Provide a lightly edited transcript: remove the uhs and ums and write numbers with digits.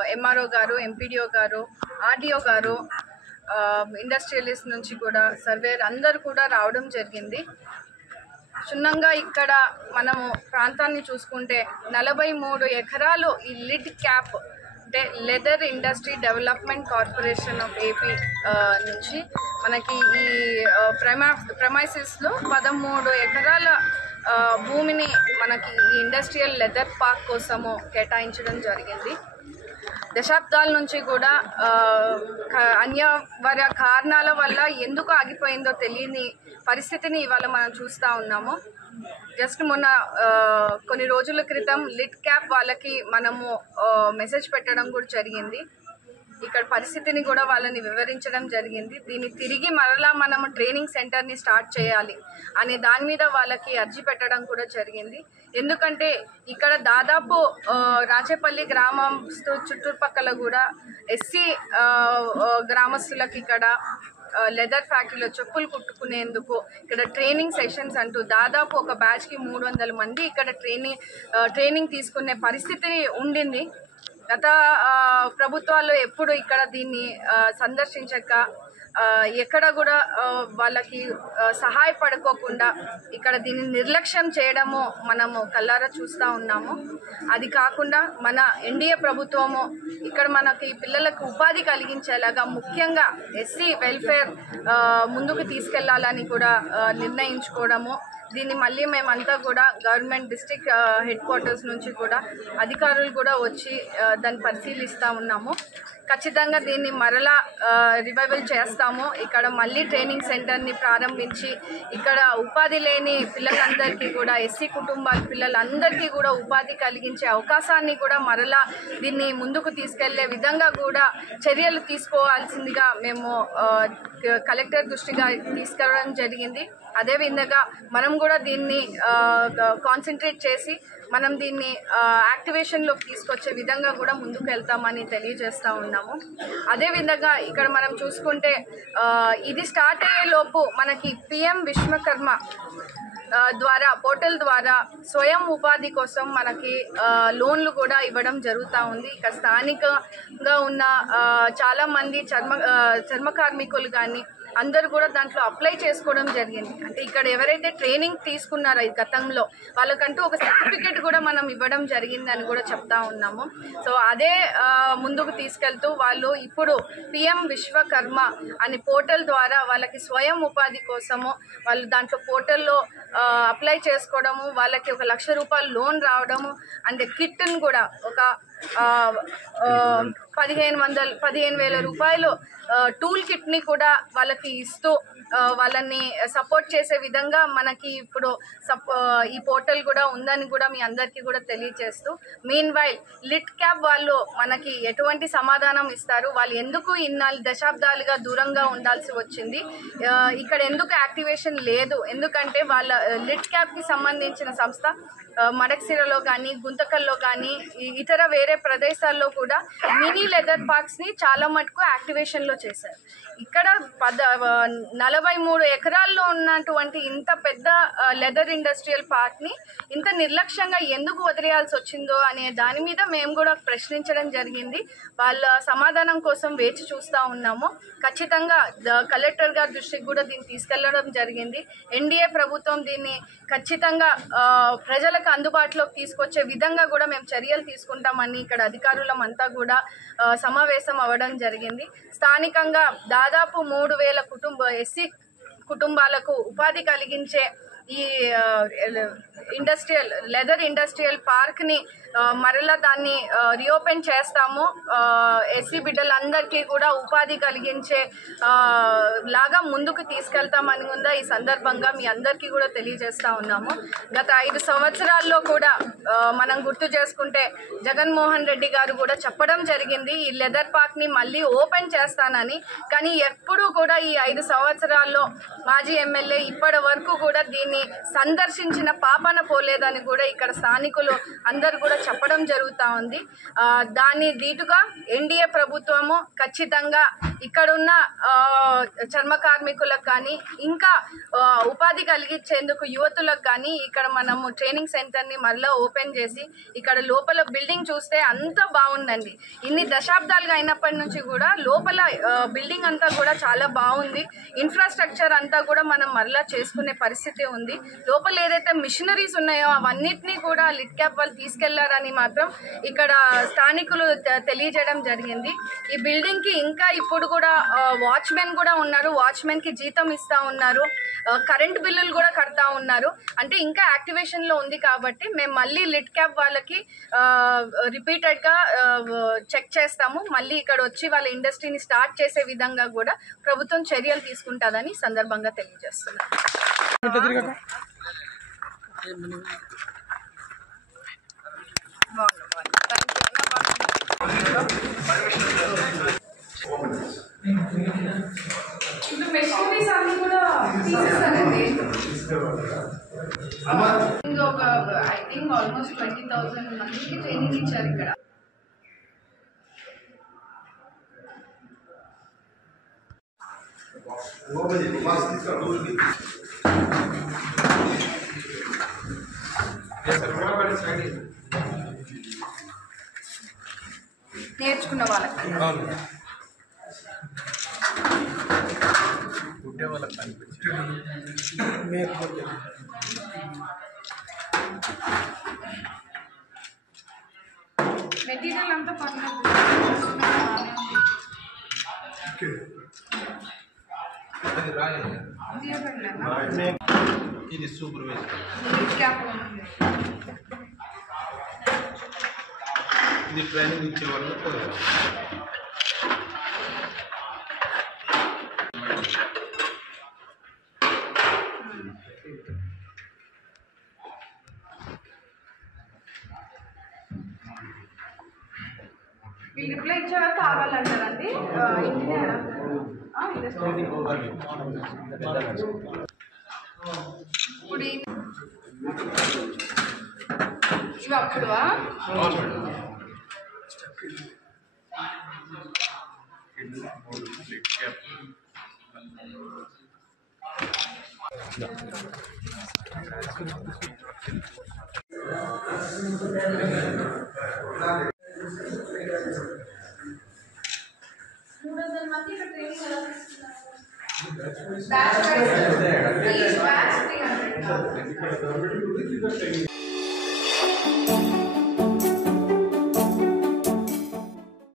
MRO గారు, MPDO గారు, RDO గారు, ఇండస్ట్రియలిస్ట్ నుంచి కూడా సర్వేర్ అందరూ కూడా రావడం జరిగింది. క్షుణ్ణంగా ఇక్కడ మనము ప్రాంతాన్ని చూసుకుంటే 43 ఎకరాలు ఈ లిడ్ క్యాప్ అంటే leather industry development corporation of AP నుంచి మనకి ఈ ప్రెమైసెస్లో 13 ఎకరాల భూమిని మనకి ఈ ఇండస్ట్రియల్ లెదర్ పార్క్ కోసము కేటాయించడం జరిగింది. దశాబ్దాల నుంచి కూడా అన్యవర కారణాల వల్ల ఎందుకు ఆగిపోయిందో తెలియని పరిస్థితిని ఇవాళ మనం చూస్తూ ఉన్నాము. జస్ట్ మొన్న కొన్ని రోజుల క్రితం లిడ్ క్యాప్ వాళ్ళకి మనము మెసేజ్ పెట్టడం కూడా జరిగింది. ఇక్కడ పరిస్థితిని కూడా వాళ్ళని వివరించడం జరిగింది. దీన్ని తిరిగి మరలా మనము ట్రైనింగ్ సెంటర్ని స్టార్ట్ చేయాలి అనే దాని మీద వాళ్ళకి అర్జీ పెట్టడం కూడా జరిగింది. ఎందుకంటే ఇక్కడ దాదాపు రాచేపల్లి గ్రామం చుట్టుపక్కల కూడా ఎస్సీ గ్రామస్తులకు ఇక్కడ లెదర్ ఫ్యాక్టరీలో చెప్పులు కుట్టుకునేందుకు ఇక్కడ ట్రైనింగ్ సెషన్స్ అంటూ దాదాపు ఒక బ్యాచ్కి 300 మంది ఇక్కడ ట్రైనింగ్ తీసుకునే పరిస్థితి ఉండింది. గత ప్రభుత్వాల్లో ఎప్పుడు ఇక్కడ దీన్ని సందర్శించక ఎక్కడ కూడా వాళ్ళకి సహాయపడుకోకుండా ఇక్కడ దీన్ని నిర్లక్ష్యం చేయడము మనము కళ్ళారా చూస్తూ ఉన్నాము. అది కాకుండా మన ఎన్డీఏ ప్రభుత్వము ఇక్కడ మనకి పిల్లలకు ఉపాధి కలిగించేలాగా ముఖ్యంగా ఎస్సీ వెల్ఫేర్ ముందుకు తీసుకెళ్లాలని కూడా నిర్ణయించుకోవడము. దీన్ని మళ్ళీ మేమంతా కూడా గవర్నమెంట్ డిస్ట్రిక్ట్ హెడ్ క్వార్టర్స్ నుంచి కూడా అధికారులు కూడా వచ్చి దాన్ని పరిశీలిస్తూ ఉన్నాము. ఖచ్చితంగా దీన్ని మరలా రివైవల్ చేస్తాము. ఇక్కడ మళ్ళీ ట్రైనింగ్ సెంటర్ని ప్రారంభించి ఇక్కడ ఉపాధి లేని పిల్లలందరికీ కూడా ఎస్సీ కుటుంబాల పిల్లలందరికీ కూడా ఉపాధి కలిగించే అవకాశాన్ని కూడా మరలా దీన్ని ముందుకు తీసుకెళ్లే విధంగా కూడా చర్యలు తీసుకోవాల్సిందిగా మేము కలెక్టర్ దృష్టిగా తీసుకురావడం జరిగింది. అదేవిధంగా మనం కూడా దీన్ని కాన్సన్ట్రేట్ చేసి మనం దీన్ని యాక్టివేషన్లోకి తీసుకొచ్చే విధంగా కూడా ముందుకు వెళ్తామని తెలియజేస్తూ ఉన్నాము. అదేవిధంగా ఇక్కడ మనం చూసుకుంటే ఇది స్టార్ట్ అయ్యేలోపు మనకి పిఎం విశ్వకర్మ ద్వారా పోర్టల్ ద్వారా స్వయం ఉపాధి కోసం మనకి లోన్లు కూడా ఇవ్వడం జరుగుతూ ఉంది. ఇక్కడ స్థానికంగా ఉన్న చాలామంది చర్మ కార్మికులు కానీ అందరూ కూడా దాంట్లో అప్లై చేసుకోవడం జరిగింది. అంటే ఇక్కడ ఎవరైతే ట్రైనింగ్ తీసుకున్నారో ఈ గతంలో వాళ్ళకంటూ ఒక సర్టిఫికేట్ కూడా మనం ఇవ్వడం జరిగిందని కూడా చెప్తా ఉన్నాము. సో అదే ముందుకు తీసుకెళ్తూ వాళ్ళు ఇప్పుడు పిఎం విశ్వకర్మ అనే పోర్టల్ ద్వారా వాళ్ళకి స్వయం ఉపాధి కోసము వాళ్ళు దాంట్లో పోర్టల్లో అప్లై చేసుకోవడము, వాళ్ళకి ఒక ₹1,00,000 లోన్ రావడము, అంటే కిట్ని కూడా ఒక 15,000 రూపాయలు టూల్ కిట్ని కూడా వాళ్ళకి ఇస్తూ వాళ్ళని సపోర్ట్ చేసే విధంగా మనకి ఇప్పుడు ఈ పోర్టల్ కూడా ఉందని కూడా మీ అందరికీ కూడా తెలియజేస్తూ, మీన్ వైల్ లిడ్ క్యాప్ వాళ్ళు మనకి ఎటువంటి సమాధానం ఇస్తారు, వాళ్ళు ఎందుకు ఇన్నాళ్ళు దశాబ్దాలుగా దూరంగా ఉండాల్సి వచ్చింది, ఇక్కడ ఎందుకు యాక్టివేషన్ లేదు, ఎందుకంటే వాళ్ళ లిడ్ క్యాప్కి సంబంధించిన సంస్థ మడక్సిరలో కానీ గుంతకల్లో కానీ ఇతర వేరే ప్రదేశాల్లో కూడా మినీ లెదర్ పార్క్స్ని చాలా మటుకు యాక్టివేషన్లో చేశారు. ఇక్కడ 43 ఎకరాల్లో ఉన్నటువంటి ఇంత పెద్ద లెదర్ ఇండస్ట్రియల్ పార్క్ని ఇంత నిర్లక్ష్యంగా ఎందుకు వదిలేయాల్సి వచ్చిందో అనే దాని మీద మేము కూడా ప్రశ్నించడం జరిగింది. వాళ్ళ సమాధానం కోసం వేచి చూస్తూ ఉన్నాము. ఖచ్చితంగా కలెక్టర్ గారి దృష్టికి కూడా దీన్ని తీసుకెళ్లడం జరిగింది. ఎన్డీఏ ప్రభుత్వం దీన్ని ఖచ్చితంగా ప్రజలకు అందుబాటులోకి తీసుకొచ్చే విధంగా కూడా మేము చర్యలు తీసుకుంటామని ఇక్కడ అధికారులమంతా కూడా సమావేశం అవ్వడం జరిగింది. స్థానికంగా దాదాపు 3,000 ఎస్సీ కుటుంబాలకు ఉపాధి కలిగించే ఈ లెదర్ ఇండస్ట్రియల్ పార్క్ని మరలా దాన్ని రీఓపెన్ చేస్తాము. ఎస్సీ బిడ్డలందరికీ కూడా ఉపాధి కలిగించే లాగా ముందుకు తీసుకెళ్తామని కూడా ఈ సందర్భంగా మీ అందరికీ కూడా తెలియజేస్తూ ఉన్నాము. గత 5 సంవత్సరాల్లో కూడా మనం గుర్తు చేసుకుంటే జగన్మోహన్ రెడ్డి గారు కూడా చెప్పడం జరిగింది ఈ లెదర్ పార్క్ని మళ్ళీ ఓపెన్ చేస్తానని. కానీ ఎప్పుడూ కూడా ఈ 5 సంవత్సరాల్లో మాజీ ఎమ్మెల్యే ఇప్పటి వరకు కూడా దీన్ని వాటిని సందర్శించిన పాపన పోలేదని కూడా ఇక్కడ స్థానికులు అందరు కూడా చెప్పడం జరుగుతూ ఉంది. దాని దీటుగా ఎన్డీఏ ప్రభుత్వము ఖచ్చితంగా ఇక్కడున్న చర్మ కార్మికులకు కానీ ఇంకా ఉపాధి కలిగించేందుకు యువతులకు కానీ ఇక్కడ మనము ట్రైనింగ్ సెంటర్ని మళ్ళీ ఓపెన్ చేసి ఇక్కడ లోపల బిల్డింగ్ చూస్తే అంత బాగుందండి. ఇన్ని దశాబ్దాలుగా అయినప్పటి నుంచి కూడా లోపల బిల్డింగ్ అంతా కూడా చాలా బాగుంది. ఇన్ఫ్రాస్ట్రక్చర్ అంతా కూడా మనం మరలా చేసుకునే పరిస్థితి ఉంది. లోపల ఏదైతే మిషనరీస్ ఉన్నాయో అవన్నిటినీ కూడా లిట్ క్యాప్ వాళ్ళు తీసుకెళ్లారని మాత్రం ఇక్కడ స్థానికులు తెలియజేయడం జరిగింది. ఈ బిల్డింగ్కి ఇంకా ఇప్పుడు కూడా వాచ్మెన్ కూడా ఉన్నారు. వాచ్మెన్కి జీతం ఇస్తూ ఉన్నారు. కరెంట్ బిల్లులు కూడా కడతా ఉన్నారు. అంటే ఇంకా యాక్టివేషన్లో ఉంది కాబట్టి మేము మళ్ళీ లిట్ క్యాప్ వాళ్ళకి రిపీటెడ్గా చెక్ చేస్తాము. మళ్ళీ ఇక్కడ వచ్చి వాళ్ళ ఇండస్ట్రీని స్టార్ట్ చేసే విధంగా కూడా ప్రభుత్వం చర్యలు తీసుకుంటుందని సందర్భంగా తెలియజేస్తున్నాం. మెషినరీస్ అన్ని కూడా తీసేస్తారండి. ఒక ఐ థింక్ ఆల్మోస్ట్ 20,000 మందికి ట్రైనింగ్ ఇచ్చారు ఇక్కడ. నేర్చుకున్న వాళ్ళకి మెటీరియల్ అంతా పర్లేదు. ఇది సూపర్వైజర్, ఇది ట్రైనింగ్ ఇచ్చే వాళ్ళు. వీళ్ళు రిప్లై ఇచ్చారా కావాలంటారండి. ఇంజనీర్ ఇప్పుడు ఇవి అప్పుడువా batch each batch 300.